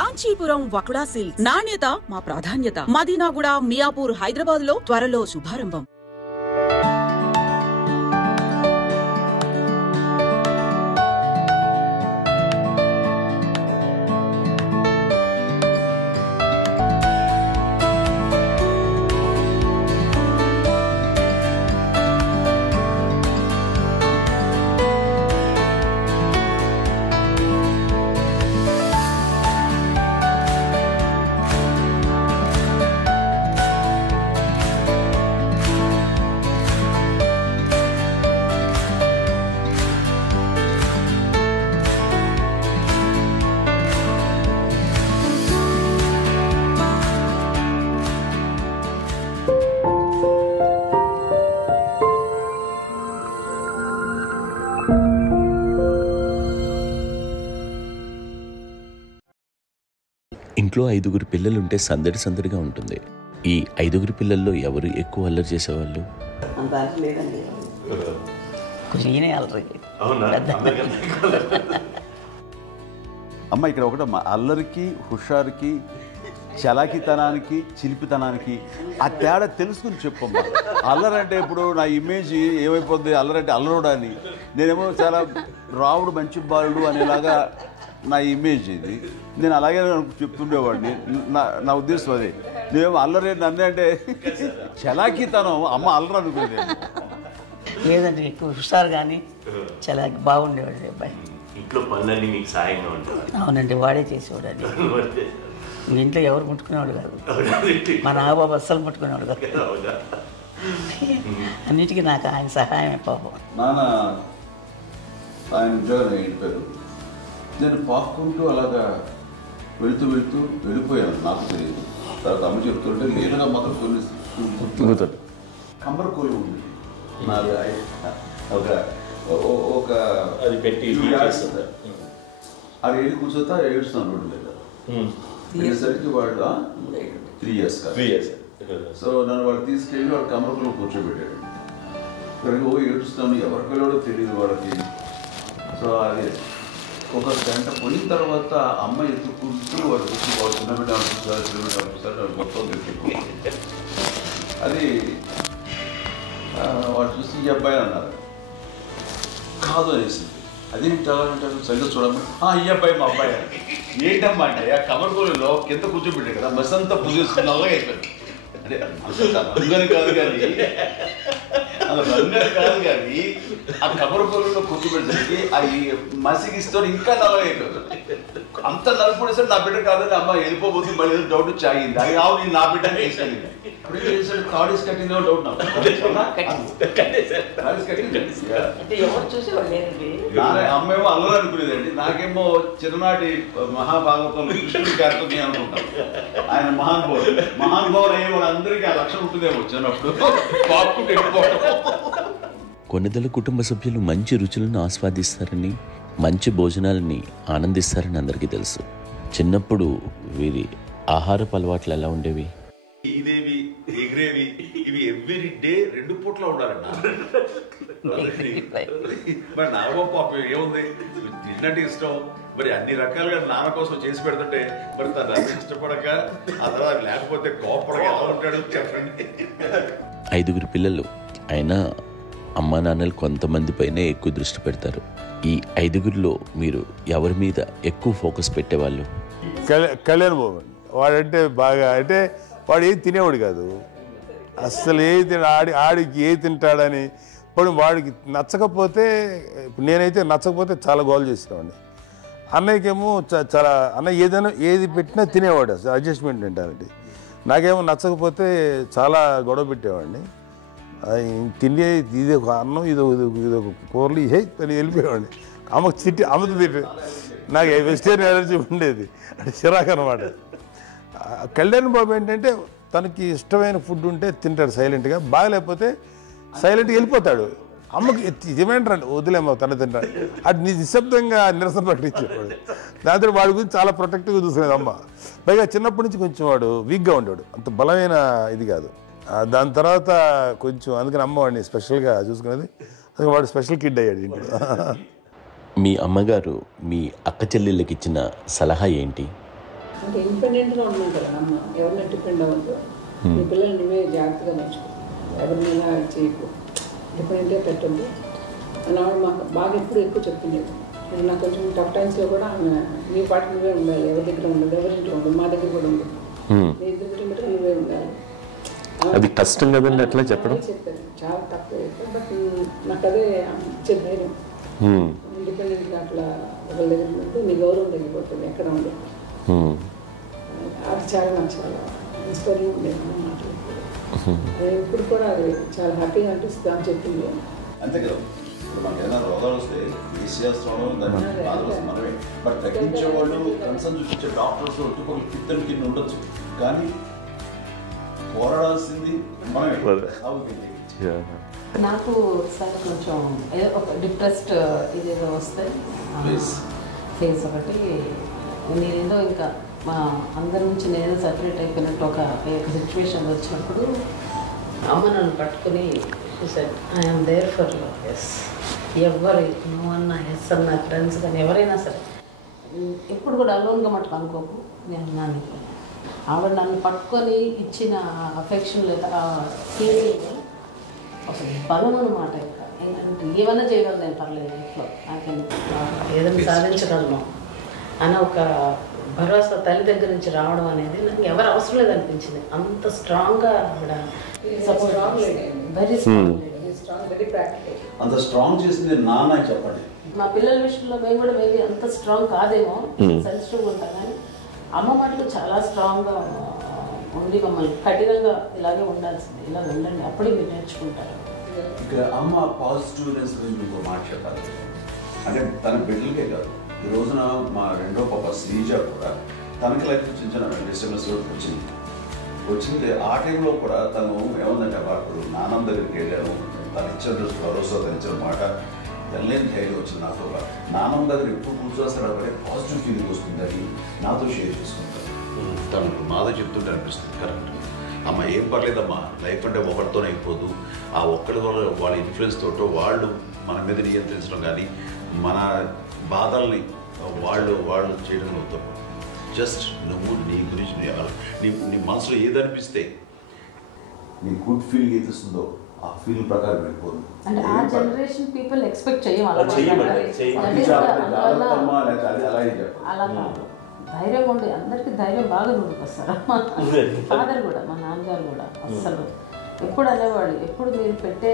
Kanchipuram వకుడా silks, నాణ్యత మా ప్రాధాన్యత. మదీనాగూడ, మియాపూర్, హైదరాబాద్ లో త్వరలో శుభారంభం. ఇంట్లో 5గురు పిల్లలుంటే సందడి సందడిగా ఉంటుంది. ఈ 5గురు పిల్లల్లో ఎవరు ఎక్కువ అల్లరి చేసేవాళ్ళు? అమ్మ ఇక్కడ ఒకటమ్మా, అల్లరికి, హుషారుకి, చలాకితనానికి, చిలిపితనానికి ఆ తేడా తెలుసుకుని చెప్పమ్మా. అల్లరంటే ఇప్పుడు నా ఇమేజ్ ఏమైపోద్ది, అల్లరంటే అల్లరుడు అని, నేనేమో చాలా రావుడు మంచి బాలుడు అనేలాగా నా ఇమేజ్ ఇది. నేను అలాగే చెప్తుండేవాడిని. నా ఉద్దేశం అదే. నేనేమో అల్లరి నన్ను అంటే చలాకితనం, అమ్మ అల్లరి అనుకునేది లేదంటే ఎక్కువ హుషారు కానీ చాలా బాగుండేవాడు అబ్బాయి. ఇంట్లో పనులన్నీ మీకు సాయంగా ఉంటాయి? అవునండి, వాడే చేసేవాడు. అది ఇంట్లో ఎవరు ముట్టుకునేవాడు కాదు, మా నాగబాబు అస్సలు ముట్టుకునేవాడు కాదు. అన్నిటికీ నాకు ఆయన సహాయమే పాపం. నాన్న ఆయన ఉద్యోగం వెళ్ళిపోయారు. నేను పాక్కుంటూ అలాగా వెళుతూ వెళ్ళిపోయాను, నాకు తెలియదు. తర్వాత అమ్మ చెప్తుంటే లేదుగా మాత్రం కొన్ని గుర్తుగుతాడు. కమ్మరకోలు ఉంది నాది, ఒక అది పెట్టి అది ఏడు కూర్చోతా ఏడుస్తున్నాను రోడ్డు మీద. అయ్యేసరికి వాళ్ళు 3 years కాదు. సో నన్ను వాళ్ళు తీసుకెళ్ళి వాడు కమ్మరకోలు కూర్చోబెట్టాడు. ఇక్కడికి ఏడుస్తాను, ఎవరికి వెళ్ళాడో తెలియదు వాళ్ళకి. సో అది ఒక గంట పోయిన తర్వాత అమ్మ ఎత్తుకుంటూ వాడు వచ్చి వాడు చిన్నబిడ్డ అనుకుంటారు మొత్తం తెచ్చుకుంటూ అది వాడు చూసి ఈ అబ్బాయి అన్నారు. కాదు అనేసింది. అదేంటి అంటారు, సరిగ్గా చూడమ్మా, ఈ అబ్బాయి మా అబ్బాయి అని. ఏంటమ్మా అంటే ఆ కమర్గూలలో కింద కూర్చోబెట్టాడు కదా, బస్ అంతా పూజ చేసుకుని అలాగే అయిపోయింది. అంటే రంగని కాదు కానీ ఆ కమరపూలలో కూర్చోబెట్టేసరికి ఆ మసిగిస్తూ ఇంకా నల్లగా అయిపోయింది. అంత నలుపుడేసరి నా బిడ్డ కాదని అమ్మ వెళ్ళిపోబోతుంది, మళ్ళీ ఏదో డౌట్ వచ్చి ఆగింది. అది కావు నేను నా బిడ్డ వేసాను. అప్పుడు చేసాడు కాడీస్ కట్టిందో డౌట్ నాకు. అమ్మేమో అల్లరు అనుకునేదండి, నాకేమో చిన్ననాటి మహాభాగవతం కృష్ణుడి క్యారెక్టర్ అనుకుంటాను. ఆయన మహానుభావులు అయ్యే వాళ్ళందరికీ ఆ లక్షణం ఉంటుందేమో చిన్నప్పుడు పాపుకుంటూ వెళ్ళిపోవడం. కొన్నిదల కుటుంబ సభ్యులు మంచి రుచులను ఆస్వాదిస్తారని, మంచి భోజనాలని ఆనందిస్తారని అందరికీ తెలుసు. చిన్నప్పుడు వీరి ఆహారపు అలవాట్లు ఎలా ఉండేవి? ఇదేవి ఎగిరేవి ఇవి ఎవ్రీ డే 2 పూట్ల ఉండాలన్న. మరి నాగబాబు పాపం ఏముంది, తిన్నట్టు ఇష్టం. మరి అన్ని రకాలుగా నాన్న కోసం చేసి పెడుతుంటే మరి తను ఇష్టపడక ఆ తర్వాత లేకపోతే కోపడక ఎలా ఉంటాడు చెప్పండి. 5గురు పిల్లలు అయినా అమ్మా నాన్నలు కొంతమంది పైనే ఎక్కువ దృష్టి పెడతారు. ఈ 5గురిలో మీరు ఎవరి మీద ఎక్కువ ఫోకస్ పెట్టేవాళ్ళు? కళ్యాణ్ బాబు. వాడంటే బాగా, అంటే వాడు ఏది తినేవాడు కాదు అస్సలు. ఆడికి ఏది తింటాడని ఇప్పుడు వాడికి నచ్చకపోతే, నేనైతే నచ్చకపోతే చాలా గోల్ చేసేవాడిని. అన్నయ్యకేమో చాలా అన్నయ్య ఏదైనా ఏది పెట్టినా తినేవాడు, అసలు అడ్జస్ట్మెంట్ మెంటాలిటీ. నాకేమో నచ్చకపోతే చాలా గొడవ పెట్టేవాడిని. తిండి ఇది ఒక అన్నం, ఇదొక కూరలు అని వెళ్ళిపోయేవాడిని. అమ్మకు అమ్మతో తిట్టి నాకు వెజిటేరియన్ ఎలర్జీ ఉండేది, అంటే చిరాకు అనమాట. కళ్యాణ్ బాబు ఏంటంటే తనకి ఇష్టమైన ఫుడ్ ఉంటే తింటాడు సైలెంట్గా, బాగలేకపోతే సైలెంట్గా వెళ్ళిపోతాడు. అమ్మకి ఇదేమంటారండి, వదిలేమో తన తింటాడు. అది నిశ్శబ్దంగా నిరసన ప్రకటించేవాడు. దాంతో వాడి గురించి చాలా ప్రొటెక్టివ్గా చూసుకునేది అమ్మ. పైగా చిన్నప్పటి నుంచి కొంచెం వాడు వీక్గా ఉండేవాడు, అంత బలమైన ఇది కాదు. దాని తర్వాత కొంచెం అందుకని అమ్మ వాడిని స్పెషల్గా చూసుకునేది. అందుకని వాడు స్పెషల్ కిడ్ అయ్యాడు ఇంట్లో. మీ అమ్మగారు మీ అక్క చెల్లెళ్ళకి ఇచ్చిన సలహా ఏంటి? అంటే ఇండిపెండెంట్గా ఉన్నాం కదా అమ్మ, ఎవరిని డిపెండ్ అవ్వద్దు, నీ పిల్లలు నువ్వే జాగ్రత్తగా నేర్చుకో, ఎవరినైనా చేయకు, డిపెండెంట్గా పెట్టద్దు అని ఆవిడ మాకు బాగా ఎక్కువ చెప్తుండేది. నాకు కొంచెం టఫ్ టైమ్స్లో కూడా ఆమె నీ పాటు నువ్వే ఉండాలి, ఎవరి దగ్గర ఉండదు, ఎవరింట్లో ఉండదు, మా దగ్గర కూడా ఉండదు, నీ ఇద్దరు మటుకు నువ్వే ఉండాలి. అది కష్టం కదండి అట్లా చెప్పడం. చెప్పారు చాలా తక్కువ, బట్ నాకు అదే ఇచ్చే ధైర్యం. ఇండిపెండెంట్గా అట్లా ఒకరి దగ్గర ఉంటే నీ గౌరవం తగ్గిపోతుంది ఎక్కడ ఉండదు. అది చాలా నాకు చాలా ఇన్స్పైరింగ్ ఉండేది మాటలు. ఇప్పుడు కూడా అది చాలా హ్యాపీగా అనిపిస్తుంది అని చెప్పింది. అంతే కదా, ఇప్పుడు మనకు ఏదైనా రోగాలు వస్తే ఫేస్ చేస్తాం, దాన్ని బాధలు మనమే, బట్ తగ్గించే వాళ్ళు కన్సర్న్ చూపించే డాక్టర్స్ ఒట్టుకోలు పిత్తలు కింద ఉండొచ్చు, కానీ పోరాడాల్సింది మనమే. నాకు సార్ కొంచెం ఒక డిప్రెస్డ్ ఇదేదో వస్తే ఫేస్ ఒకటి, నేనేదో ఇంకా మా అందరి నుంచి నేనేదో సపరేట్ అయిపోయినట్టు ఒక సిచ్యువేషన్ వచ్చినప్పుడు అమ్మ నన్ను పట్టుకుని said I'm there for you. Yes, ఎవరు నువ్వు అన్న ఎస్ అన్న ఫ్రెండ్స్ కానీ ఎవరైనా సరే ఎప్పుడు కూడా అలోన్గా మటుకు అనుకోకు, నేను నాన్న. ఆవిడ నన్ను పట్టుకొని ఇచ్చిన అఫెక్షన్ లేదా ఫీలింగ్ అసలు బలం అన్నమాట. ఏంటంటే ఏమైనా చేయగలను నేను, పర్లేదు ఇంట్లో నాకేం ఏదైనా సాధించగలను అని ఒక భరోసా తల్లి దగ్గర నుంచి రావడం అనేది నాకు ఎవరు అవసరం లేదనిపించింది. అంత స్ట్రాంగ్గా ఆవిడ support, very strong, very practical. అంత స్ట్రాంగ్ చేసింది నాన్న అని చెప్పండి. మా పిల్లల విషయంలో మేము కూడా మేబీ అంత స్ట్రాంగ్ కాదేమో, సెన్సిటివ్గా ఉంటాం, కానీ అమ్మ మటుకు చాలా స్ట్రాంగ్గా ఉండి మమ్మల్ని కఠినంగా ఇలాగే ఉండాల్సింది, ఇలా ఉండండి అప్పుడే మీరు నేర్చుకుంటారు. ఇక్కడ అమ్మ పాజిటివ్నెస్ గురించి ఇంకో మాట చెప్పాలి. అంటే తన బిడ్డలకే కాదు, ఈ రోజున మా రెండో పాప శ్రీజ కూడా తనకి లైఫ్ చిన్న డిస్టర్బెన్స్ వచ్చింది. ఆ టైంలో కూడా తను ఏముందంటే అప్పుడు నాన్నమ్మ దగ్గరికి వెళ్ళాను, తను ఇచ్చిన భరోసా, తను ఇచ్చిన మాట వెళ్ళలేని ధైర్యం వచ్చింది నాతో. నాన్నమ్మ దగ్గర ఎప్పుడు కూర్చోస్తాడు అప్పుడే పాజిటివ్ ఫీలింగ్ వస్తుందని నాతో షేర్ చేసుకుంటాను. తను మాతో చెప్తుంటే అనిపిస్తుంది కరెక్ట్, అమ్మ ఏం పర్లేదమ్మా, లైఫ్ అంటే ఒకరితోనే అయిపోదు, ఆ ఒక్కరి వల్ల వాళ్ళ ఇన్ఫ్లుయెన్స్ తోటో వాళ్ళు మన మీద నియంత్రించడం కానీ మన బాధల్ని వాళ్ళు చేయడం అవుతాం. జస్ట్ నువ్వు నీ గురించి నీ మనసులో ఏదనిపిస్తే నీ గుడ్ ఫీలింగ్ ఏది వస్తుందో ఆ ఫీల్ ప్రకారం వెళ్ళిపోదు. అంటే ఆ జనరేషన్ పీపుల్ ఎక్స్పెక్ట్ అలా కాదు, ధైర్యం ఉండి అందరికీ ధైర్యం బాగా నూరుకొస్తారు. మా ఫాదర్ కూడా, మా నాన్నగారు కూడా అస్సలు ఎప్పుడు అనేవాళ్ళు, ఎప్పుడు మీరు పెట్టే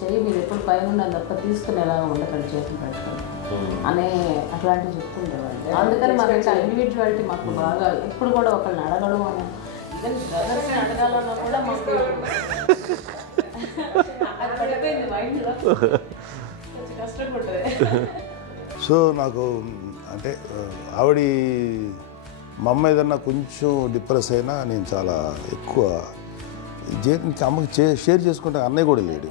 చెయ్యి మీరు ఎప్పుడు పైన ఉండాలి తప్ప తీసుకుని ఎలా ఉండకండి, చేతులు పెట్టుకొని అనే అట్లాంటివి చెప్తుండేవాళ్ళు. అందుకని మాకు ఇట్లా ఇండివిజువాలిటీ మాకు బాగా, ఎప్పుడు కూడా ఒకళ్ళని అడగడం అని, ఈవెన్ బ్రదర్స్ని అడగాలన్నా కూడా మాకు అది పడిపోయింది మైండ్లో, కొంచెం కష్టంగా ఉంటుంది. సో నాకు అంటే ఆవిడ మా అమ్మ ఏదన్నా కొంచెం డిప్రెస్ అయినా నేను చాలా ఎక్కువ అమ్మకి షేర్ చేసుకుంటే, అన్నయ్య కూడా లేడు,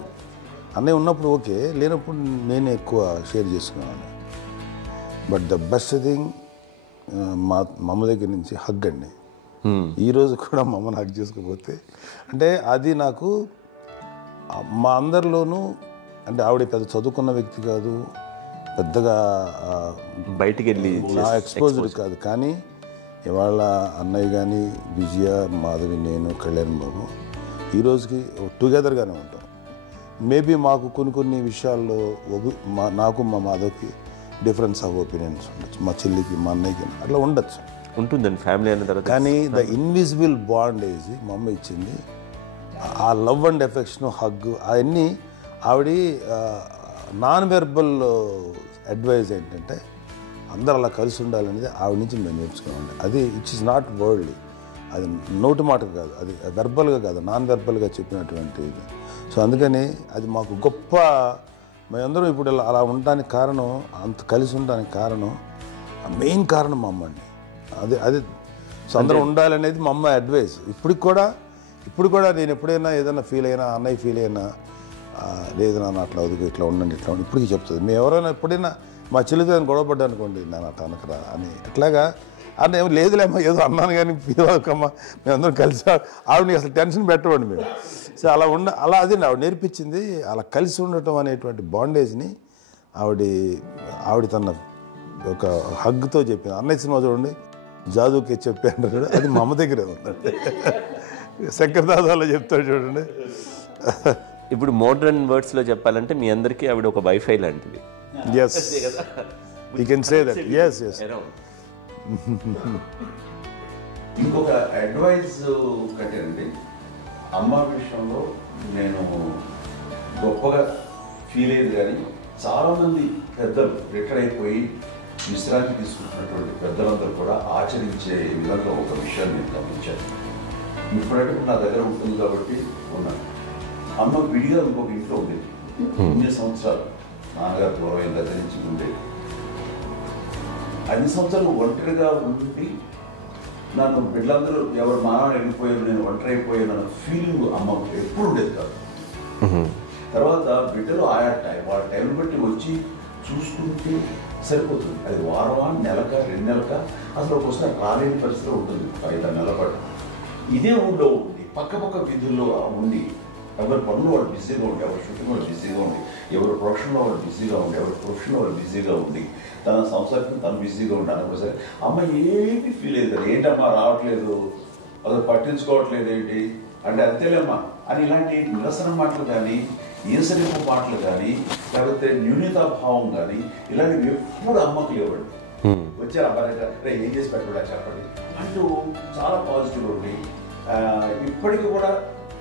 అన్నయ్య ఉన్నప్పుడు ఓకే, లేనప్పుడు నేనే ఎక్కువ షేర్ చేసుకున్నాను. బట్ ద బెస్ట్ థింగ్ మా అమ్మ దగ్గర నుంచి హగ్ అండి. ఈరోజు కూడా మా అమ్మని హగ్ చేసుకోకపోతే అంటే అది నాకు మా అందరిలోనూ, అంటే ఆవిడ పెద్ద చదువుకున్న వ్యక్తి కాదు, పెద్దగా బయటికి వెళ్ళి నా ఎక్స్పోజర్ కాదు, కానీ ఇవాళ అన్నయ్య కానీ విజయ, మాధవి, నేను, కళ్యాణ్ బాబు ఈరోజుకి టుగెదర్గానే ఉంటాం. మేబీ మాకు కొన్ని విషయాల్లో నాకు మా మాధవ్కి డిఫరెన్స్ ఆఫ్ ఒపీనియన్స్ ఉండొచ్చు, మా చెల్లికి మా అన్నయ్యకి అట్లా ఉండొచ్చు, ఉంటుందండి ఫ్యామిలీ అన్న తర్వాత. కానీ ద ఇన్విజిబుల్ బాండేజ్ మా అమ్మ ఇచ్చింది, ఆ లవ్ అండ్ ఎఫెక్షన్, హగ్, అవన్నీ ఆవిడ నాన్ వెర్బల్ అడ్వైజ్ ఏంటంటే అందరూ అలా కలిసి ఉండాలనేది ఆవిడ నుంచి మేము నేర్చుకున్నామండి. అది ఇట్స్ ఇస్ నాట్ వర్డ్లీ, అది నోటి మాట కాదు, అది వెర్బల్గా కాదు, నాన్ వెర్బల్గా చెప్పినటువంటి ఇది. సో అందుకని అది మాకు గొప్ప, మేమందరం ఇప్పుడు అలా ఉండడానికి కారణం, అంత కలిసి ఉండడానికి కారణం, మెయిన్ కారణం మా అమ్మ అండి. అది సో అందరూ ఉండాలనేది మా అమ్మ అడ్వైస్. ఇప్పుడు కూడా నేను ఎప్పుడైనా ఏదైనా ఫీల్ అయినా, అన్నయ్య ఫీల్ అయినా, లేదు నాన్న అట్లా వదుకు, ఇట్లా ఉండండి, ఇట్లా ఉండి ఇప్పటికీ చెప్తుంది. మేము ఎవరైనా ఎప్పుడైనా మా చెల్లితో గొడవపడ్డా అనుకోండి, నేను అట్లా అనకరా అని, ఎట్లాగా అన్న ఏమో లేదులేమ్మా ఏదో అన్నాను కానీ ఫీల్ అవ్వకమ్మా, మేమందరం కలిసి ఆవిడని అసలు టెన్షన్ పెట్టవండి మేము. సో అలా అది ఆవిడ నేర్పించింది, అలా కలిసి ఉండటం అనేటువంటి బాండేజ్ని ఆవిడ తన ఒక హగ్తో చెప్పింది. అన్నయ్య సినిమా చూడండి, జాదుకే చెప్పాను కదా, అది మా అమ్మ దగ్గరే ఉందండి. శంకరదాదాలో చెప్తాడు చూడండి. ఇప్పుడు మోడ్రన్ వర్డ్స్లో చెప్పాలంటే మీ అందరికీ ఆవిడ ఒక వైఫై లాంటిది. Yes, you can say that. Yes yes. ఇంకొక అడ్వైజ్ కట్టేనండి, అమ్మ విషయంలో నేను గొప్పగా ఫీల్ అయ్యేది, కానీ చాలామంది పెద్దలు రిటైర్ అయిపోయి విశ్రాంతి తీసుకుంటున్నటువంటి పెద్దలందరూ కూడా ఆచరించే విధంగా ఒక విషయాన్ని నేను గమనించాను. ఇప్పుడంటే నా దగ్గర ఉంటుంది కాబట్టి ఉన్నాను. అమ్మ విడిగా ఇంకొక ఇంట్లో ఉండేది 9 సంవత్సరాలు, నాన్నగారు దూరం దగ్గర నుంచి ఉండేది. 5 సంవత్సరాలు ఒంటరిగా ఉండి నన్ను బిడ్డలందరూ ఎవరు మానవ వెళ్ళిపోయారు, నేను ఒంటరి అయిపోయాను అన్న ఫీలింగ్ అమ్మ ఎప్పుడు ఉండేది కాదు. తర్వాత బిడ్డలు ఆయా వాళ్ళ టైం బట్టి వచ్చి చూసుకుంటే సరిపోతుంది. అది వారమా, నెలక, 2 నెలక, అసలు ఒకసారి రాలేని పరిస్థితిలో ఉంటుంది. 5 నెలల పాటు ఇదే ఊళ్ళో ఉండి పక్క వీధుల్లో ఉండి ఎవరి పనులు వాళ్ళు బిజీగా ఉండి, ఎవరి షూటింగ్ వాళ్ళు బిజీగా ఉండి, ఎవరి ప్రొఫెషన్లో వాళ్ళు బిజీగా ఉండి, ఎవరి ప్రొఫెషన్లో వాళ్ళు బిజీగా ఉండి, తన సంసారం తను బిజీగా ఉండి అనుకోసరి అమ్మ ఏమి ఫీల్ అయ్యేది. ఏంటమ్మా రావట్లేదు, అసలు పట్టించుకోవట్లేదు ఏంటి అంటే, అంతేలేమ్మా అని ఇలాంటి నిరసన మాటలు కానీ, ఈసరింపు మాటలు కానీ, లేకపోతే న్యూనతాభావం కానీ ఇలాంటివి ఎప్పుడు అమ్మకు లేవండి. వచ్చారు అబ్బాయి ఏం చేసి పెట్టడా చెప్పండి అంటూ చాలా పాజిటివ్ ఉండి ఇప్పటికీ కూడా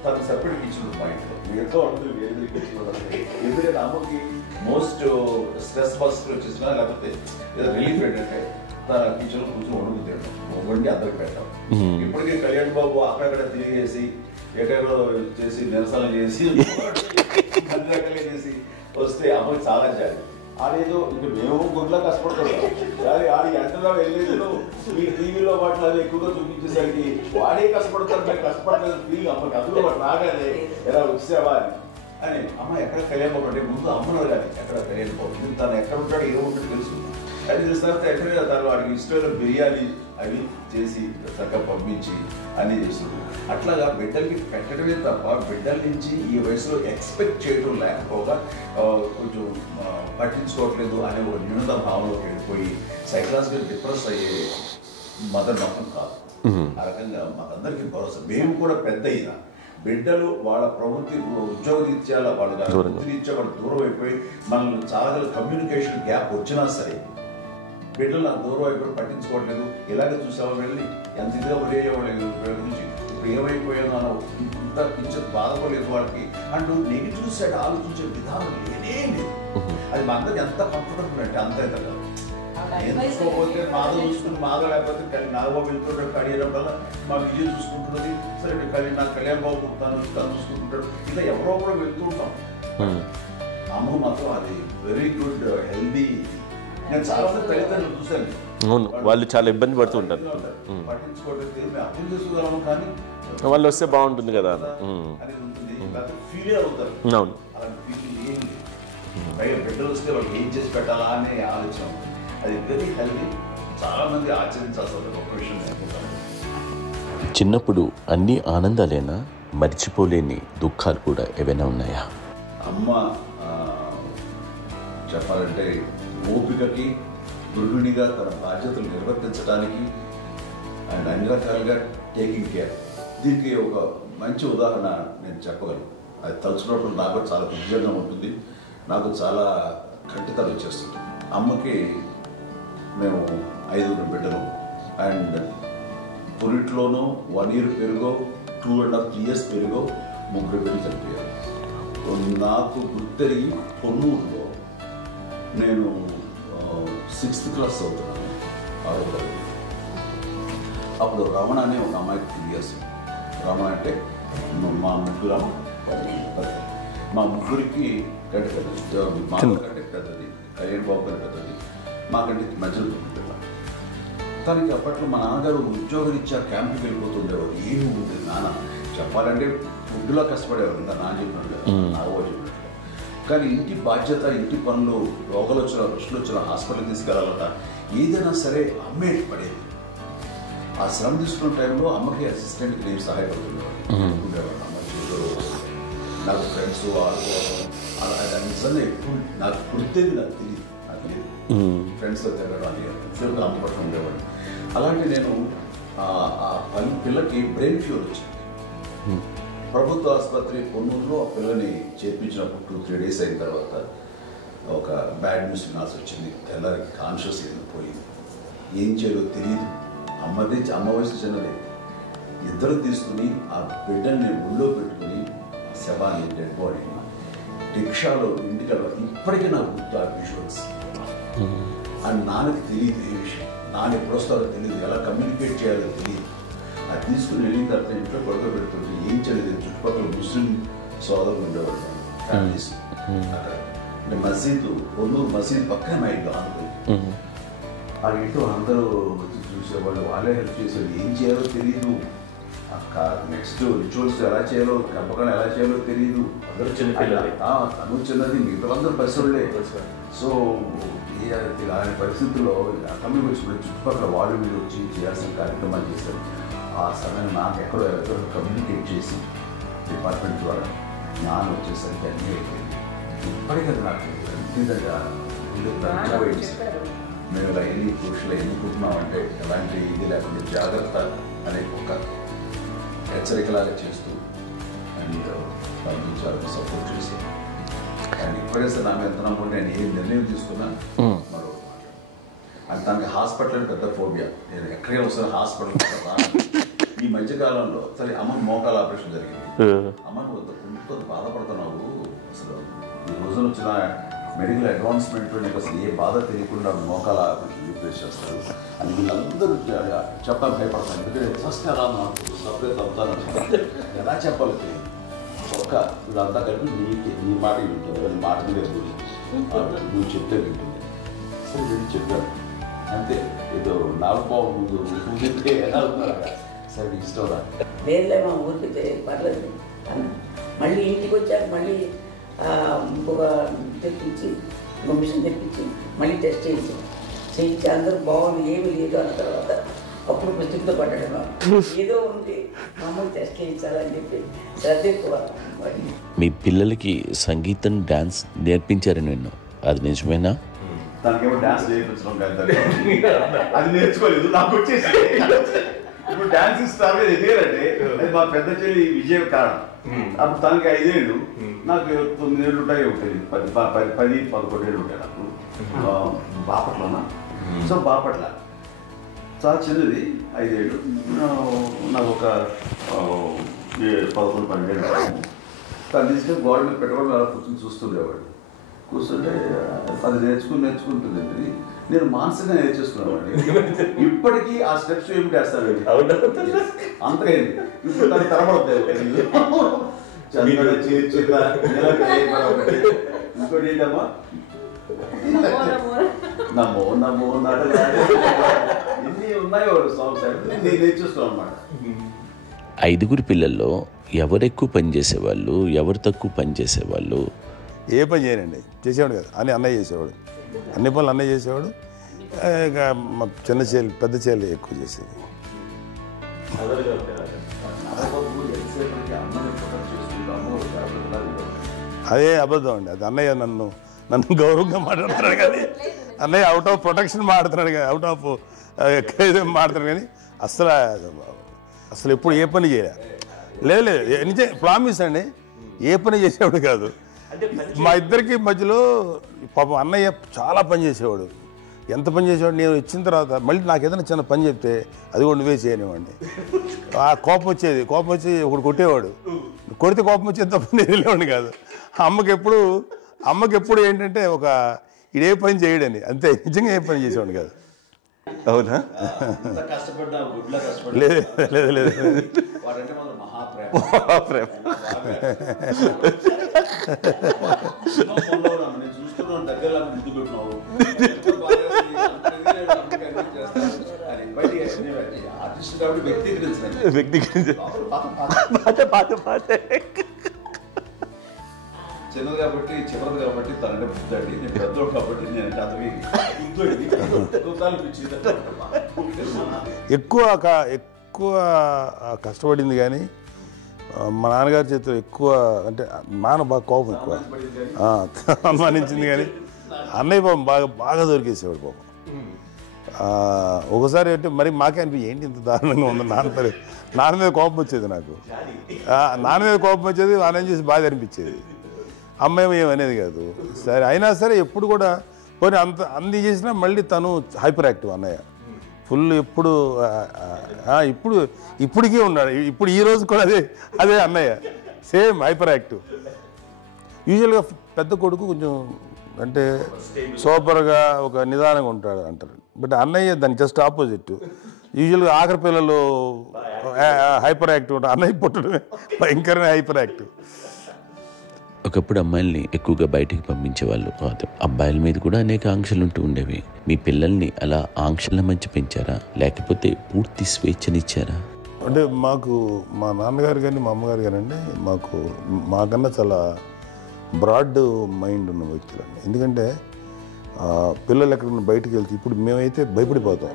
తను సపరేట్ కిచెన్ మా ఇంట్లో ఎంతో ఉంటుంది. వేరే కిచెన్ ఎందుకంటే అమ్మకి మోస్ట్ స్ట్రెస్ బస్టర్ వచ్చేసినా లేకపోతే ఏదో రిలీఫ్ ఏంటంటే తన కిచెన్లో కూర్చొని వండుకు వండి అందరికి పెట్టాం. ఇప్పటికీ కళ్యాణ్ బాబు అక్కడక్కడ తిరిగేసి ఎక్కడెక్కడో చేసి నిరసన చేసి అన్ని రకాలుగా చేసి వస్తే అమ్మకి చాలా జాలి. ఆడేదో ఇంకా మేము గుడ్లా కష్టపడుతున్నాం, కానీ ఆడి ఎంతగా వెళ్ళేదో మీ టీవీలో వాటిలో అది ఎక్కువగా చూపించేసరికి వాడే కష్టపడతారు, మేము కష్టపడలేదు ఫీల్ అమ్మకి. అందులో వాడు రాగానే ఎలా వచ్చేవా అని అమ్మ ఎక్కడ కళ్యాణ్ బాబు అంటే ముందు అమ్మను కానీ ఎక్కడ కళ్యాణ్ బాబు తను ఎక్కడ ఉంటాడు, ఏ ఉంటాడు తెలుసు. అది తెలిసిన తర్వాత ఎక్కడ తను వాడికి ఇష్టమైన బిర్యానీ అవి చేసి చక్కగా పంపించి అన్నీ చేస్తుంది. అట్లాగా బిడ్డలకి పెట్టడమే తప్ప బిడ్డల నుంచి ఈ వయసులో ఎక్స్పెక్ట్ చేయడం లేకపోగా కొంచెం పట్టించుకోవట్లేదు అనే ఒక న్యూనత భావంలోకి వెళ్ళిపోయి సైకలాజికల్ డిప్రెస్ అయ్యే మదర్ మొత్తం కాదు. ఆ రకంగా మాకందరికీ భరోసా. మేము కూడా పెద్ద అయినా బిడ్డలు వాళ్ళ ప్రవృత్తి ఉద్యోగరీత్యా వాళ్ళ వృత్తిరీత్యా వాళ్ళు దూరం అయిపోయి మనల్ని చాలా కమ్యూనికేషన్ గ్యాప్ వచ్చినా సరే బిడ్డలు నాకు దూరం అయిపోయి పట్టించుకోవట్లేదు. ఇలాగే చూసేవాళ్ళు వెళ్ళి ఎంత ఇదిగా పడేవాళ్ళు గురించి ఇప్పుడు ఏమైపోయానో అని ఇంత కించెం బాధపడలేదు వాళ్ళకి అంటూ నెగిటివ్ సైడ్ ఆలోచించే విధానం లేనే లేదు. అది మా అందరికి ఎంత కంఫర్టబుల్ అంటే అంత అయితే కాదు. ఎందుకోకపోతే బాధ చూసుకుని బాధ లేకపోతే నాగబాబు వెళ్తుంటాడు కడియడం వల్ల మా విజయం చూసుకుంటున్నది సరే నాకు కళ్యాణ్ బాబు తను చూసుకుంటుంటాడు. ఇలా ఎవరో కూడా వెళ్తూ ఉంటాం. అమ్మ మాత్రం అది వెరీ గుడ్ హెల్దీ. నేను చాలా మంది తల్లిదండ్రులు చూశాను, వాళ్ళు చాలా ఇబ్బంది పడుతూ ఉంటారు, పట్టించుకోవట్లేదు అర్థం చేసుకోగలము కానీ వాళ్ళు వస్తే బాగుంటుంది కదా అనేది ఉంటుంది. ఫీల్ అవుతారు. అవును, అలాంటి ఫీలింగ్ ఏం లేదు. పైగా బిడ్డలు వస్తే వాళ్ళకి ఏం చేసి పెట్టాలా అనే ఆలోచన. అది వెరీ హెల్దీ. చాలా మంది ఆచరించాల్సిన ఒక విషయం నేర్పుతాను. చిన్నప్పుడు అన్ని ఆనందాలేనా, మర్చిపోలేని దుఃఖాలు కూడా ఏవైనా ఉన్నాయా? అమ్మ చెప్పాలంటే ఓపికకి, గృహిణిగా తన బాధ్యతలు నిర్వర్తించడానికి అండ్ అన్ని రకాలుగా టేకింగ్ కేర్. దీనికి ఒక మంచి ఉదాహరణ నేను చెప్పగలను. అది తలుచుకున్నప్పుడు నాకు చాలా ఉద్యోగంగా ఉంటుంది, నాకు చాలా కంటితలు వచ్చేస్తుంది. అమ్మకి మేము 5 బిడ్డలు అండ్ పురిట్లోనూ 1 year పెరుగో 2.5 years పెరుగో 3 బిడ్డలు చనిపోయారు. నాకు గుర్తెరిగి పొన్నూరులో నేను 6th class చదువుతున్నాను, 6వ తరగతి. అప్పుడు రమణ అనే ఒక అమ్మాయికి 3 years. రమణ అంటే మా ముగ్గురికి కంటే పెద్దది, మా కంటే పెద్దది, కళ్యాణ్ బాబు కంటే పెద్దది, మాకంటే మధ్యలో పిల్ల. తనకి అప్పట్లో మా నాన్నగారు ఉద్యోగరీత్యా క్యాంప్కి వెళ్ళిపోతుండేవారు. ఏమి ఉంటుంది నాన్న చెప్పాలంటే ఫుడ్లో కష్టపడేవారు, ఇంకా నాన్న చెప్పినట్టు కదా, నాగో చెప్పినట్టు. కానీ ఇంటి బాధ్యత, ఇంటి పనులు, రోగాలు వచ్చిన రుచులు వచ్చిన హాస్పిటల్కి తీసుకెళ్ళాలట, ఏదైనా సరే అమ్మే పడేది. ఆ శ్రమ తీసుకున్న టైంలో అమ్మకి అసిస్టెంట్కి నేను సహాయపడుతుండేవాడు. అమ్మ చూడరు, నాకు ఫ్రెండ్స్ ఆడుకోవడం అలా నిజంగా ఎప్పుడు నాకు గుర్తేది, నాకు తెలియదు. ఫ్రెండ్స్తో తిరగడం అని అమ్మ పట్ల ఉండేవాడు. అలాంటి నేను ఆ పిల్లకి బ్రెయిన్ ఫ్యూర్ వచ్చింది. ప్రభుత్వ ఆసుపత్రి పొన్నూరులో ఆ పిల్లని చేర్పించినప్పుడు 2-3 days అయిన తర్వాత ఒక బ్యాడ్ న్యూస్ వినాల్సి వచ్చింది. తెల్లారికి కాన్షియస్ పోయింది, ఏం చేయాలో తెలియదు. అమ్మ వయసు చిన్నదే. ఇద్దరు తీసుకుని ఆ బిడ్డల్ని ఒళ్ళో పెట్టుకుని శవాన్ని, డెడ్ బాడీని రిక్షాలో ఇంటికి వెళ్ళాలి. ఇప్పటికీ నాకు గుర్తు ఆ విజువల్స్. అని నాన్నకి తెలియదు ఏ విషయం, నాన్న ఎప్పుడు వస్తారో తెలియదు, ఎలా కమ్యూనికేట్ చేయాలో తెలియదు. అది తీసుకుని వెళ్ళిన తర్వాత ఇంట్లో పడుకోబెడుతుంటే ఏం చేయలేదు. చుట్టుపక్కల ముస్లిం సోదరులు ఉండేవాళ్ళు, ఫ్యామిలీస్. అక్కడ అంటే మసీదు, పొన్నూరు మసీదు పక్కనే మా ఇల్లు ఆనుకుంది. ఆ ఇంట్లో అందరూ వచ్చి చూసేవాళ్ళు, వాళ్ళే హెల్ప్ చేసేవాళ్ళు. ఏం చేయాలో తెలియదు. నెక్స్ట్ రిచువల్స్ ఎలా చేయాలో, గంపకాలు ఎలా చేయాలో తెలియదు. తను చిన్నది, మిగతా అందరూ పసివాళ్ళే. సో అలాంటి పరిస్థితుల్లో కమ్యూనిటీ వచ్చినప్పుడు చుట్టుపక్కల వాళ్ళు వీళ్ళు వచ్చి చేయాల్సిన కార్యక్రమాలు చేశారు. ఆ సమయం నాకు ఎక్కడో కమ్యూనికేట్ చేసి డిపార్ట్మెంట్ ద్వారా నాన్న వచ్చేసరికి అన్నీ అయిపోయింది. ఇప్పటికీ నాకు ఎందుకంటే మేము ఎన్ని పురుషులు ఎన్నుకుంటున్నామంటే ఎలాంటి ఇది లేకుండా జాగ్రత్త అనే ఒక హెచ్చరికలాగా చేస్తూ అండ్ పంపించాలని సపోర్ట్ చేసి అండ్ ఇప్పుడైతే నా మీద ఎంత నమ్మకం, నేను ఏ నిర్ణయం తీసుకున్నాను మరో అది తనకి హాస్పిటల్ అని పెద్ద ఫోబియా. నేను ఎక్కడికైనా వస్తాను హాస్పిటల్. ఈ మధ్యకాలంలో సరే అమ్మ మోకాల ఆపరేషన్ జరిగింది. అమ్మ నువ్వు కుంటుతో బాధపడుతున్నావు, అసలు ఈ రోజున వచ్చిన మెడికల్ అడ్వాన్స్మెంట్ నీకు అసలు ఏ బాధ తెలియకుండా మోకాల ఆపరేషన్ రీప్లేస్ చేస్తారు అని వీళ్ళందరూ చెప్పడానికి భయపడతాను. ఎందుకంటే ఫస్ట్ ఎలా నాకు సపరేట్ అవుతాను, ఎలా చెప్పాలి తెలియదు. ఒక వీళ్ళంతా కలిపి నీ మాట వింటారు, నీ మాట మీద నువ్వు చెప్తే వింటుంది. సరే వెళ్ళి చెప్పాను అంతే. ఏదో నాగబాబు ముందు చెప్తే ఎలా అవుతారా, సరే ఇష్టం రా లేదులే మా ఊరికి పర్లేదు. మళ్ళీ ఇంటికి వచ్చాక మళ్ళీ ఇంకొక తెప్పించి, ఇంకో మిషన్ తెప్పించి మళ్ళీ టెస్ట్ చేయించి అందరూ బాగుంది, ఏమీ లేదు అన్న తర్వాత అప్పుడు ప్రతితో పడ్డాడు. ఏదో ఉంది మామూలు టెస్ట్ చేయించాలని చెప్పి శ్రద్ధ ఎక్కువ. మీ పిల్లలకి సంగీతం, డాన్స్ నేర్పించారని నేను, అది నిజమేనా? దానికేమో డాన్స్ నేర్పించడం కాదు, అది నేర్చుకోలేదు. నాకు వచ్చేసి ఇప్పుడు డాన్స్ ఇస్తారు ఎదిగారంటే అది మా పెద్ద చెల్లి విజయ కారణం. అప్పుడు తనకి 5 ఏళ్ళు, నాకు 9 ఏళ్ళు ఉంటాయి. తెలియదు 10-11 ఏళ్ళు ఉంటాయి నాకు. బాపట్లనా? సో బాపట్ల చాలా చిన్నది, 5 ఏళ్ళు. నాకు ఒక 11-12 ఏళ్ళు. తను తీసుకొని గోడ మీద పెట్టుకోవడం అలా కూర్చొని చూస్తుండేవాడు. కూర్చుంటే అది నేర్చుకుంటుంది. నేను మానసికంగా నేర్చేసుకున్నామండి. ఇప్పటికీ ఆ స్టెప్స్ ఏమిటి వేస్తారు అంతగా ఇప్పుడు దాన్ని తరబడతాయి. ఇంకోటి ఏంటమ్మా, నమో నమో ఎన్ని ఉన్నాయో సాంగ్స్ నేను నేర్చేస్తున్నాను అన్నమాట. 5 పిల్లల్లో ఎవరు ఎక్కువ పని చేసేవాళ్ళు, ఎవరు తక్కువ పని చేసేవాళ్ళు? ఏ పని చేయనండి, చేసేవాడు కదా అని అన్నయ్య చేసేవాడు. అన్ని పనులు అన్నయ్య చేసేవాడు. ఇక మా చిన్న చేలు, పెద్ద చేలు ఎక్కువ చేసేది. అదే అబద్ధం అండి. అది అన్నయ్య నన్ను గౌరవంగా మాట్లాడుతున్నాడు కానీ, అన్నయ్య అవుట్ ఆఫ్ ప్రొటెక్షన్ మాట్లాడుతున్నాడు కానీ, అవుట్ ఆఫ్ మాట్లాడుతున్నాడు కానీ అసలు ఎప్పుడు ఏ పని చేయలే. లేదు నిజం ప్రామిస్ అండి, ఏ పని చేసేవాడు కాదు. మా ఇద్దరికి మధ్యలో పాపం అన్నయ్య చాలా పని చేసేవాడు. ఎంత పని చేసేవాడు, నేను ఇచ్చిన తర్వాత మళ్ళీ నాకు ఏదైనా చిన్న పని చెప్తే అది కూడా నువ్వే చేయనివ్వండి. ఆ కోపం వచ్చేది, కోపం వచ్చి ఒకడు కొట్టేవాడు. కొడితే కోపం వచ్చేది తప్ప నేను వెళ్ళేవాడిని కాదు. అమ్మకి ఎప్పుడు ఏంటంటే ఒక ఇదే పని చేయడని, అంతే. నిజంగా ఏ పని చేసేవాడు కాదు. అవునా? లేదు లేదు లేదు మహాప్రేమ. చిన్నది కాబట్టి చివరిది కాబట్టి తనంటే బుద్ధండి, నేను పెద్దోడు కాబట్టి నేను చదివి ఎక్కువ కష్టపడింది కానీ మా నాన్నగారి చేతిలో ఎక్కువ అంటే నాన్న బాగా కోపం ఎక్కువ అనుమానించింది కానీ అన్నయ్య పాపం బాగా దొరికేసేవాడు పాపం. ఒకసారి అంటే మరి మాకే అనిపించి ఏంటి ఇంత దారుణంగా ఉంది నాన్న మీద కోపం వచ్చేది నాకు. నాన్న మీద కోపం వచ్చేది, నాన్న చేసి బాధ అనిపించేది. అమ్మాయి ఏమనేది కాదు. సరే అయినా సరే ఎప్పుడు కూడా పోనీ అంది చేసినా మళ్ళీ తను హైపర్ యాక్టివ్ అన్నయ్య. ఫుల్ ఇప్పటికీ ఉన్నాడు. ఇప్పుడు ఈ రోజు కూడా అదే అన్నయ్య, సేమ్ హైపర్ యాక్టివ్. యూజువల్గా పెద్ద కొడుకు కొంచెం అంటే సూపర్గా ఒక నిదానంగా ఉంటాడు అంటారు. బట్ అన్నయ్య దానికి జస్ట్ ఆపోజిట్. యూజువల్గా ఆఖరి పిల్లలు హైపర్ యాక్టివ్ ఉంటారు, అన్నయ్య పుట్టడమే భయంకరమైన హైపర్ యాక్టివ్. ఒకప్పుడు అమ్మాయిల్ని ఎక్కువగా బయటికి పంపించేవాళ్ళు కాదు, అబ్బాయిల మీద కూడా అనేక ఆంక్షలు ఉంటూ ఉండేవి. మీ పిల్లల్ని అలా ఆంక్షల మధ్య పెంచారా, లేకపోతే పూర్తి స్వేచ్ఛనిచ్చారా? అంటే మాకు మా నాన్నగారు కానీ మా అమ్మగారు కానండి మాకన్నా చాలా బ్రాడ్ మైండ్ ఉన్న వ్యక్తులండి. ఎందుకంటే పిల్లలు ఎక్కడికైనా బయటకు వెళ్తే ఇప్పుడు మేమైతే భయపడిపోతాం.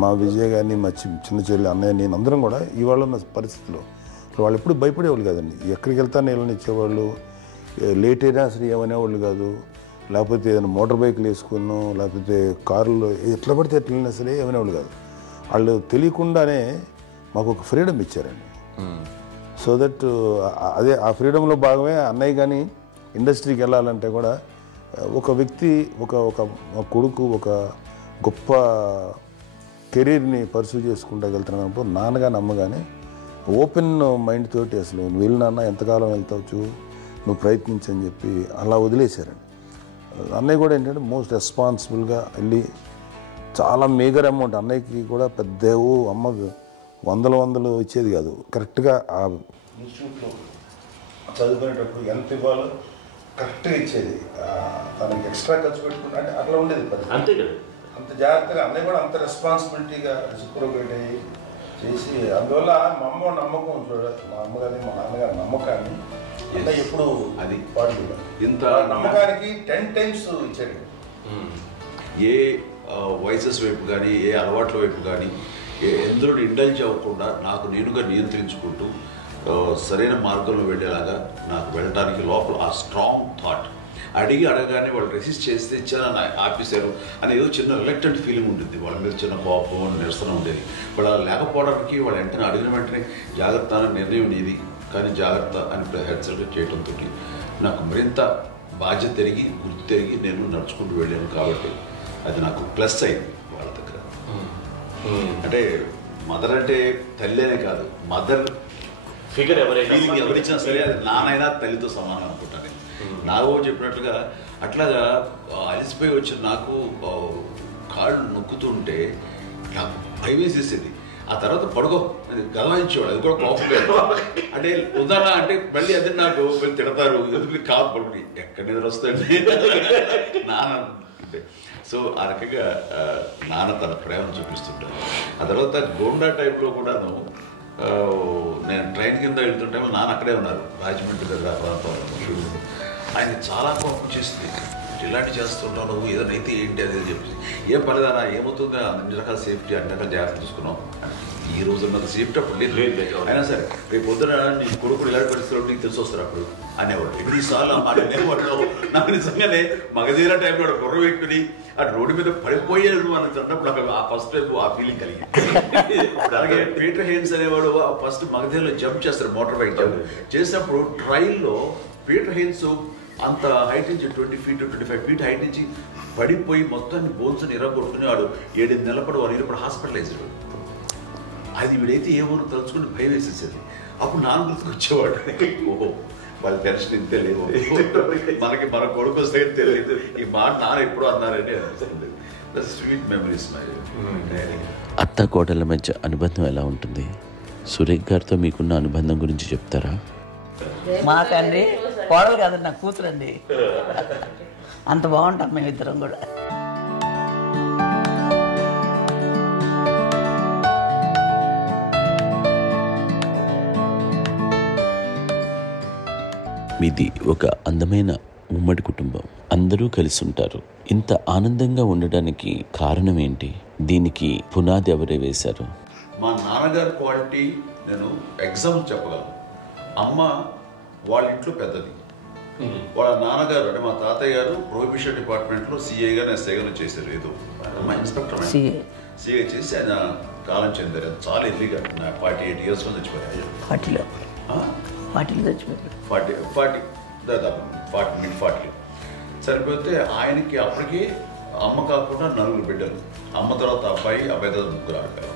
మా విజయ్ కానీ మా చిన్న చెల్లి అన్నయ్య నేను అందరం కూడా ఇవాళ ఉన్న పరిస్థితిలో వాళ్ళు ఎప్పుడు భయపడేవాళ్ళు కాదండి. ఎక్కడికి వెళ్తాను వీళ్ళని ఇచ్చేవాళ్ళు, లేట్ అయినా అసలు ఏమనేవాళ్ళు కాదు. లేకపోతే ఏదైనా మోటార్ బైక్లు వేసుకున్నాం, లేకపోతే కారులో ఎట్లా పడితే ఎట్లా వెళ్ళినా సరే ఏమనేవాళ్ళు కాదు. వాళ్ళు తెలియకుండానే మాకు ఒక ఫ్రీడమ్ ఇచ్చారండి. సో దట్ అదే ఆ ఫ్రీడంలో భాగమే అన్నయ్య కానీ ఇండస్ట్రీకి వెళ్ళాలంటే కూడా ఒక వ్యక్తి ఒక కొడుకు ఒక గొప్ప కెరీర్ని పర్సూ చేసుకుంటూ వెళ్తున్నప్పుడు నాన్నగాని అమ్మగానే ఓపెన్ మైండ్ తోటి అసలు నువ్వు వెళ్ళినా ఎంతకాలం వెళ్తావచ్చు, నువ్వు ప్రయత్నించని చెప్పి అలా వదిలేశారండి. అన్నయ్య కూడా ఏంటంటే మోస్ట్ రెస్పాన్సిబుల్గా వెళ్ళి చాలా మేజర్ అమౌంట్ అన్నయ్యకి కూడా పెద్ద అమ్మకు వందలు ఇచ్చేది కాదు. కరెక్ట్గా ఆ ఇన్స్టిట్యూట్లో చదువుకునేటప్పుడు ఎంత ఇవ్వాలో కరెక్ట్గా ఇచ్చేది. తనకి ఎక్స్ట్రా ఖర్చు పెట్టుకుంటే అంటే అట్లా ఉండేది అంతే కదా. అంత జాగ్రత్తగా అన్నయ్య కూడా అంత రెస్పాన్సిబిలిటీగా రెసిప్రోకేట్ అయ్యి చేసి అందువల్ల మా అమ్మ నమ్మకం చూడాలి, మా అమ్మగారి మా నాన్నగారి నమ్మకాన్ని అంటే ఎప్పుడు అది పాడు ఇంత నమ్మకానికి 10 times ఇచ్చాడు. ఏ వయసెస్ వైపు కానీ ఏ అలవాట్ల వైపు కానీ ఎందులో ఇండల్జ్ అవ్వకుండా నాకు నేనుగా నియంత్రించుకుంటూ సరైన మార్గంలో వెళ్ళేలాగా నాకు వెళ్ళడానికి లోపల ఆ స్ట్రాంగ్ థాట్. అడగగానే వాళ్ళు రెసిస్ట్ చేస్తే ఇచ్చారని ఆపేశారు అని ఏదో చిన్న రిలక్టెంట్ ఫీలింగ్ ఉంటుంది. వాళ్ళ మీద చిన్న కోపం నిరసన ఉండేది. వాళ్ళు లేకపోవడానికి వాళ్ళు వెంటనే అడిగిన వెంటనే జాగ్రత్త అనే నిర్ణయం నీది కానీ జాగ్రత్త అని హెచ్చరిక చేయడంతో నాకు మరింత బాధ్యత తిరిగి గుర్తు తిరిగి నేను నడుచుకుంటూ వెళ్ళాను. కాబట్టి అది నాకు ప్లస్ అయింది వాళ్ళ దగ్గర. అంటే మదర్ అంటే తల్లి అనే కాదు, మదర్ ఫిగర్ ఎవరిచ్చినా సరే అది నానైనా తల్లితో సమానం అనుకుంటాను. నాకు చెప్పినట్లుగా అట్లాగా అలసిపోయి వచ్చిన నాకు కాళ్ళు నొక్కుతుంటే నాకు భయం వేసేసేది. ఆ తర్వాత పడుకో గదవాయించేవాడు, అది కూడా కోపం. అంటే ఉదాహరణ అంటే మళ్ళీ అదే నాకు తిడతారు, ఎందుకు కాదు పడుకుని ఎక్కడ నిద్ర వస్తుంది నాన్న అంటే. సో ఆ రకంగా నాన్న తన ప్రేమను చూపిస్తుంటాను. ఆ తర్వాత గోండా టైప్లో కూడాను నేను ట్రైన్ కింద వెళ్తుంటే నాన్న అక్కడే ఉన్నారు, రాజమండ్రి దగ్గర ప్రాంతంలో. ఆయన చాలా కోపం చేస్తుంది, ఇలాంటి చేస్తుంటావు నువ్వు, ఏదైనా అయితే ఏంటి అదే చెప్పి. ఏం పర్లేదన్నా ఏమవుతుందో అన్ని రకాల సేఫ్టీ అన్ని రకాల జాగ్రత్త చూసుకున్నాం. ఈ రోజు ఉన్నంత సేఫ్టీ అప్పుడు లేదు. అయినా సరే రేపు పొద్దున నీ కొడుకులు ఇలాంటి పరిస్థితుల్లో నీకు తెలిసి వస్తారు అప్పుడు అనేవాడు. ఎన్నిసార్లు ఆ మాట అనేవాడు. నాకు నిజంగానే మగధీర టైంలో కుర్ర వ్యక్తిని అటు రోడ్డు మీద పడిపోయాడు అని అన్నప్పుడు అక్కడ ఆ ఫస్ట్ టైం ఆ ఫీలింగ్ కలిగింది. అలాగే పీటర్ హెయిన్స్ అనేవాడు ఫస్ట్ మగధీరలో జంప్ చేస్తారు, మోటార్ బైక్ జంప్ చేసినప్పుడు ట్రైల్లో పీటర్ హెయిన్స్ అంత హైట్ నుంచి 20 feet 25 feet హైట్ నుంచి పడిపోయి మొత్తాన్ని బోన్స్ని ఎరగొట్టుకుని వాడు 7 నెలల పాటు వాడు ఇప్పుడు హాస్పిటలైజ్డ్. అది వీడైతే ఏమో తలుచుకుని భయం వేసేసేది. అప్పుడు నాన్న గుర్తుకు వచ్చేవాడు, ఓహో వాళ్ళ టెన్షన్ ఇంతే లేవు, మనకి మన కొడుకు వస్తే తెలియదు ఈ మాట నాన్న ఎప్పుడూ అన్నారని అనిపిస్తుంది. Sweet memories. అత్త కోడళ్ళ మధ్య అనుబంధం ఎలా ఉంటుంది? సురేఖ్ గారితో మీకున్న అనుబంధం గురించి చెప్తారా? మాకండి కోడలు కాదండి, నాకు కూతురండి. అంత బాగుంటాం మేమిద్దరం కూడా. మీది ఒక అందమైన ఉమ్మడి కుటుంబం, అందరూ కలిసి ఉంటారు. ఇంత ఆనందంగా ఉండడానికి కారణం ఏంటి? దీనికి పునాది ఎవరే వేశారు? మా నాన్నగారి క్వాలిటీ నేను ఎగ్జాంపుల్ చెప్పగలను. అమ్మ వాళ్ళ ఇంట్లో పెద్దది, వాళ్ళ నాన్నగారు అంటే మా తాతయ్య గారు ప్రొహిబిషన్ డిపార్ట్మెంట్లో సిఐగానే ఎస్ఐగానే చేశారు. ఏదో మా ఇన్స్పెక్టర్ సిఏ సీఏ చేసి ఆయన కాలం చెందారు. చాలా ఎర్లీగా 48 years చచ్చిపోయారు. 40లో చచ్చిపోయారు. 40 దాదాపు 40 సరిపోతే ఆయనకి అప్పటికి అమ్మ కాకుండా 4 బిడ్డలు. అమ్మ తర్వాత అబ్బాయి తర్వాత 3 ఆడపిల్లలు.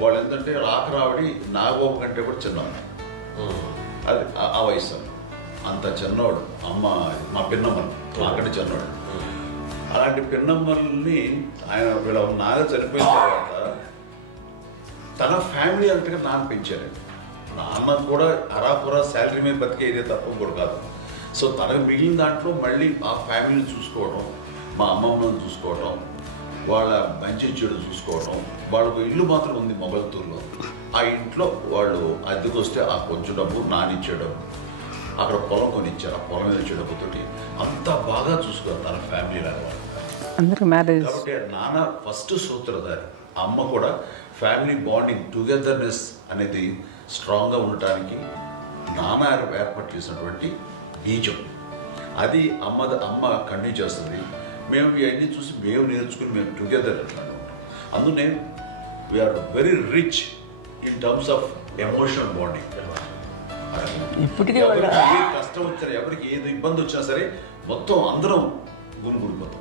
వాళ్ళు ఏంటంటే రాకరావడి నాగబాబు కంటే కూడా చిన్నమ్మ. అది ఆ వయసు అంత చిన్నవాడు. అమ్మ మా పిన్నమ్మలు నాకంటే చిన్నవాడు. అలాంటి పిన్నమ్మల్ని ఆయన వీళ్ళ నాగ చనిపోయిన తర్వాత తన ఫ్యామిలీ అంతగా నాన్న పెంచారు. నాన్న కూడా అరాపురా శాలరీ మీద బతికేదే తప్ప కూడా కాదు. సో తనకు మిగిలిన దాంట్లో మళ్ళీ ఆ ఫ్యామిలీని చూసుకోవడం, మా అమ్మమ్మని చూసుకోవడం, వాళ్ళ మంచి చెడు చూసుకోవడం. వాళ్ళకు ఇల్లు మాత్రం ఉంది మొగల్తూరులో. ఆ ఇంట్లో వాళ్ళు అద్దెకు వస్తే ఆ కొంచెం డబ్బు నానిచ్చే డబ్బు, అక్కడ పొలం కొనిచ్చారు. ఆ పొలం మీద ఇచ్చే డబ్బుతోటి అంతా బాగా చూసుకోరు తన ఫ్యామిలీ లాగా వాళ్ళు. కాబట్టి నాన్న ఫస్ట్ సూత్రధారి. అమ్మ కూడా ఫ్యామిలీ బాండింగ్, టుగెదర్నెస్ అనేది స్ట్రాంగ్గా ఉండటానికి నాన్న ఏర్పాటు చేసినటువంటి బీజం. అది అమ్మ కంటిన్యూ చేస్తుంది. మేము ఇవన్నీ చూసి మేము నేర్చుకుని మేము టుగెదర్ అట్లానే ఉంటాం. అందునే we are very rich in terms of emotional bonding. ఇప్పటికే ఏ కష్టం వచ్చినా, ఎవరికి ఏది ఇబ్బంది వచ్చినా సరే మొత్తం అందరం గురిపోతాం.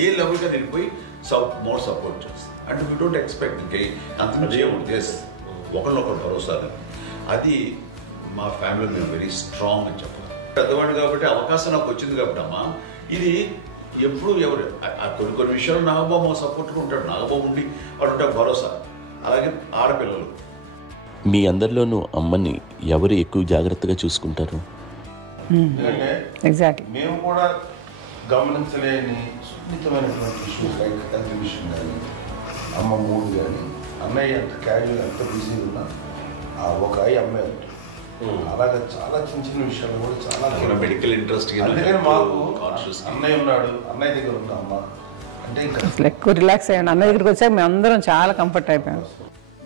ఏ లెవెల్గా వెళ్ళిపోయి మోర్ సపోర్ట్ చేస్తాం. అండ్ వీ డోంట్ ఎక్స్పెక్ట్ అంత చేయకూడదు. ఎస్, ఒకరినొకరు భరోసా. అది మా ఫ్యామిలీ మేము వెరీ స్ట్రాంగ్ అని చెప్పాలి. పెద్దవాడు కాబట్టి అవకాశం నాకు వచ్చింది కాబట్టి అమ్మ, ఇది ఎప్పుడు ఎవరు కొన్ని విషయాలు నాగబాబు సపోర్ట్గా ఉంటాడు. నాగబాబు ఉండి వాడు ఉంటాడు భరోసా. అలాగే ఆడపిల్లలు. మీ అందరిలోనూ అమ్మని ఎవరు ఎక్కువ జాగ్రత్తగా చూసుకుంటారు? ఎగ్జాక్ట్లీ. మేము కూడా గమనించలేని సున్నితమైనటువంటి విషయం, లైక్ తండ్రి విషయం కానీ, అమ్మ మూడు కానీ, అన్నయ్య ఎంత క్యాజువల్ ఎంత బిజీ ఉన్నా ఆ ఒక అమ్మాయి అంటే అలాగే చాలా చిన్న చిన్న విషయాలు కూడా చాలా మెడికల్ ఇంట్రెస్ట్. అందుకని మాకు అన్నయ్య ఉన్నాడు, అన్నయ్య దగ్గర ఉన్న అమ్మ అంటే ఇంకా ఎక్కువ రిలాక్స్ అయ్యాను. అన్నయ్య దగ్గరికి వచ్చాక మేము అందరం చాలా కంఫర్ట్ అయిపోయాం.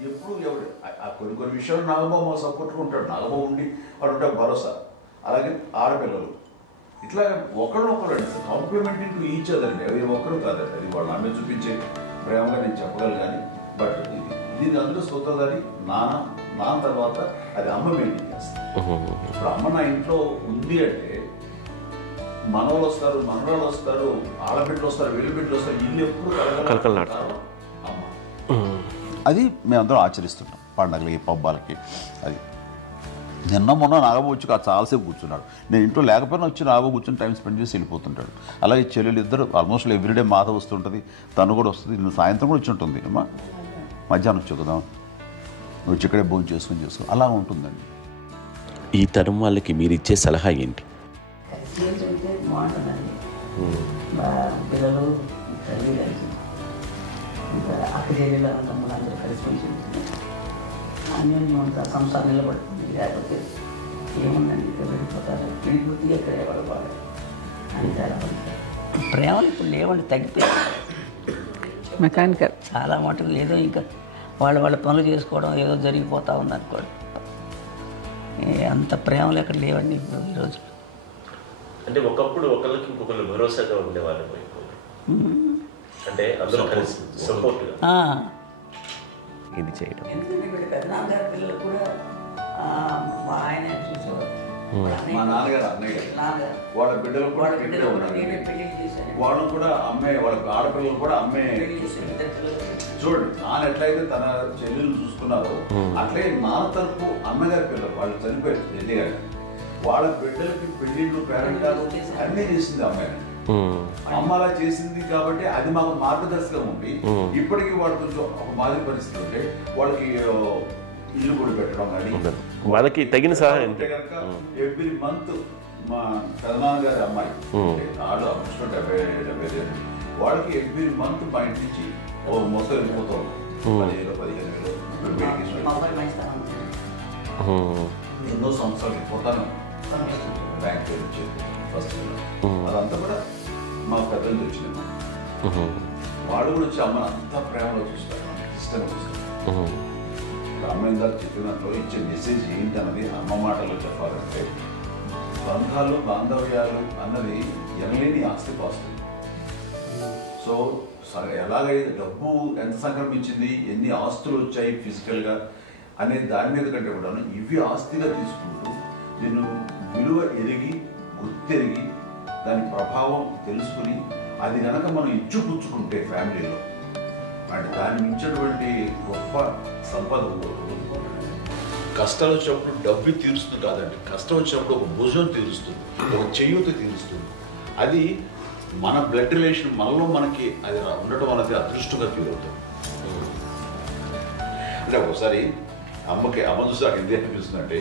ఎప్పుడు ఎవరు కొన్ని విషయాలు నాగబాబు సపోర్ట్గా ఉంటాడు. నాగబాబు ఉండి వాడు ఉంటాడు భరోసా. అలాగే ఆడపిల్లలు ఇట్లా ఒకరినొకరు కాంప్లిమెంటింగ్ టు ఈచ్ అదర్ అండి. అది ఒకరు కాదండి, అది వాళ్ళ అమ్మ చూపించే ప్రేమగా నేను చెప్పగలను. కానీ బట్ దీని అందరూ సూత్రధారి నాన్న తర్వాత అది అమ్మ మెయింటైన్ చేస్తుంది. ఇప్పుడు అమ్మ నా ఇంట్లో ఉంది అంటే మనవాళ్ళు వస్తారు, మనవాళ్ళు వస్తారు, ఆడబిడ్డలు వస్తారు, వెలుబిడ్డలు వస్తారు, ఇల్లు ఎప్పుడు కలకలాడతారు అమ్మ. అది మేమందరం ఆచరిస్తుంటాం పండగలకి, పబ్బాలకి. అది నిన్న మొన్న నాగబాబు వచ్చి చాలాసేపు కూర్చున్నాడు. నేను ఇంట్లో లేకపోయినా వచ్చి నాగబాబు కూర్చొని టైం స్పెండ్ చేసి వెళ్ళిపోతుంటాడు. అలాగే చెల్లెలు ఇద్దరు ఆల్మోస్ట్ ఎవ్రీడే మాత వస్తుంటుంది, తను కూడా వస్తుంది. నిన్న సాయంత్రం కూడా వచ్చి ఉంటుంది. అమ్మా మధ్యాహ్నం వచ్చి కదా వచ్చి ఇక్కడే భోజనం చేసుకుని అలా ఉంటుందండి. ఈ తరం వాళ్ళకి మీరు ఇచ్చే సలహా ఏంటి? బాగుంటుందండి. పిల్లలు తల్లి కలిసి ఇంకా అక్క చెల్లెలు తమ్ముడు అందరూ కలిసిపోయి అన్యోన్యం ఉంటా సంసారం నిలబడుతుంది. లేకపోతే ఏముందండి ఇక్కడ వెళ్ళిపోతారు, విడిపోతే ఇక్కడ ఎవరు బాగా అని తేడా ప్రేమలు ఇప్పుడు లేవండి, తగ్గిపోయాయి. మెకానికల్ చాలా మటుకు ఏదో ఇంకా వాళ్ళ పనులు చేసుకోవడం ఏదో జరిగిపోతూ ఉంది అనుకోండి. అంత ప్రేమలు ఎక్కడ లేవండి ఇప్పుడు ఈరోజు. అంటే ఒకప్పుడు ఒకళ్ళకి ఇంకొకళ్ళు భరోసాగా ఉండేవాళ్ళు, అంటే అందరూ కలిసి సపోర్ట్గా ఇది చేయడం. పెద్దనాన్నగారి పిల్లలు కూడా ఆయన చూసేవారు. మా నాన్నగారు అన్నయ్య గారు వాళ్ళ బిడ్డలు కూడా ఇక్కడే ఉన్నారు. వాళ్ళు కూడా అమ్మాయి, వాళ్ళ ఆడపిల్లలు కూడా అమ్మాయి. చూడండి, నాన్న ఎట్లయితే తన చెల్లెలు చూసుకున్నారో అట్లే నాన్న తరపు అమ్మగారి పిల్లలు వాళ్ళు చనిపోయారు జడ్జి గారు. వాళ్ళ బిడ్డలకి పెళ్లిళ్ళు, పేరెంటాలు అన్నీ చేసింది అమ్మాయి. అమ్మ అలా చేసింది కాబట్టి అది మాకు మార్గదర్శకం ఉంది. ఇప్పటికీ వాళ్ళు కొంచెం ఒక మాదిరి పరిస్థితి ఉంటే వాళ్ళకి ఇల్లు కూడా పెట్టడం కానీ వాళ్ళకి తగిన సహాయం కనుక ఎవ్రీ మంత్ మా పెదనాన్నగారి అమ్మాయి వాళ్ళు అప్పుడు 70 వాళ్ళకి ఎవ్రీ మంత్ మా ఇంటి నుంచి ఓ మొత్తం వెళ్ళిపోతాం 10,000-15,000 ఎన్నో సంవత్సరాలు వెళ్ళిపోతాను బ్యాంక్ ఫస్ట్. అదంతా కూడా మా పెద్దలు వచ్చింది. వాళ్ళు కూడా వచ్చి అమ్మని అంతా ప్రేమలో చూస్తారు, ఇష్టంగా చూస్తారు. అమ్మాయి దాకా చెప్పినట్లు ఇచ్చే మెసేజ్ ఏంటన్నది అమ్మ మాటలో చెప్పాలంటే బంధాలు, బాంధవ్యాలు అన్నది ఎనలేని ఆస్తిపాస్తులు. సో సో ఎలాగైతే డబ్బు ఎంత సంక్రమించింది, ఎన్ని ఆస్తులు వచ్చాయి ఫిజికల్గా అనే దాని మీద కంటే కూడా ఇవి ఆస్తిగా తీసుకుంటూ నేను విలువ ఎరిగి గుర్తెరిగి దాని ప్రభావం తెలుసుకుని అది కనుక మనం ఇచ్చుపుచ్చుకుంటే ఫ్యామిలీలో అంటే దాన్ని మించినటువంటి గొప్ప సంపద. కష్టాలు వచ్చినప్పుడు డబ్బు తీరుస్తుంది కాదండి, కష్టం వచ్చినప్పుడు ఒక భుజం తీరుస్తుంది, ఒక చేయూత తీరుస్తుంది. అది మన బ్లడ్ రిలేషన్ మనలో మనకి అది ఉండటం అనేది అదృష్టంగా ఫీల్ అవుతుంది. అంటే ఒకసారి అమ్మ చూసి నాకు ఎందుకు అనిపిస్తుందంటే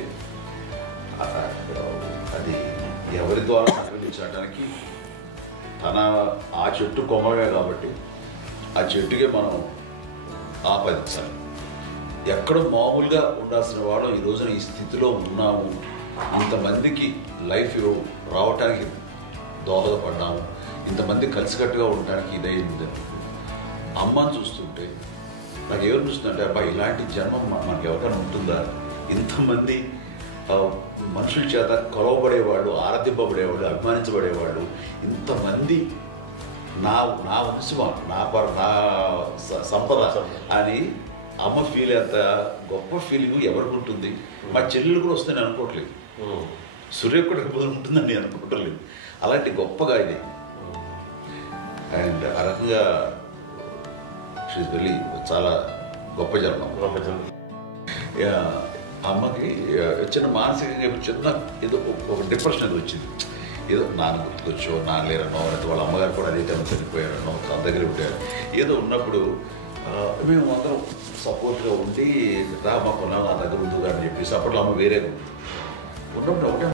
అది ఎవరి ద్వారా సంక్రమించడానికి తన ఆ చెట్టు కొమ్మగా కాబట్టి ఆ చెట్టుకే మనం ఆపాదించాలి. ఎక్కడో మామూలుగా ఉండాల్సిన వాడు ఈ రోజున ఈ స్థితిలో ఉన్నాము, ఇంతమందికి లైఫ్ రావటానికి దోహదపడ్డాము, ఇంతమంది కలిసికట్టుగా ఉండడానికి ఇదైంది. అమ్మని చూస్తుంటే నాకు ఏమనిపిస్తుందంటే అబ్బా ఇలాంటి జన్మం మనకు ఎవరికైనా ఉంటుందా? ఇంతమంది మనుషుల చేత కొలవబడేవాళ్ళు, ఆరాధింపబడేవాళ్ళు, అభిమానించబడేవాళ్ళు, ఇంతమంది నా వంశమా, నా సంపద అని అమ్మ ఫీల్ అంత గొప్ప ఫీలింగ్ ఎవరికి ఉంటుంది? మా చెల్లెలు కూడా వస్తే నేను అనుకోవట్లేదు, సూర్య కూడా ఉంటుందని నేను అనుకోవట్లేదు. అలాంటి గొప్పగా ఇది. అండ్ ఆ రకంగా షీఈస్ వెరీ చాలా గొప్ప జన్మ. అమ్మకి చిన్న మానసికంగా చిన్న ఏదో ఒక డిప్రెషన్ అది వచ్చింది. ఏదో నాన్న గుర్తుకొచ్చో, నాన్న లేరనో, అంటే వాళ్ళ అమ్మగారు కూడా అదే టైం చనిపోయారనో, తన దగ్గర ఉంటారు ఏదో ఉన్నప్పుడు మేము అందరం సపోర్ట్గా ఉండి రామకున్నా నా దగ్గర ఉందిగా అని చెప్పేసి అప్పట్లో అమ్మ వేరే ఉన్నప్పుడు ఒకటే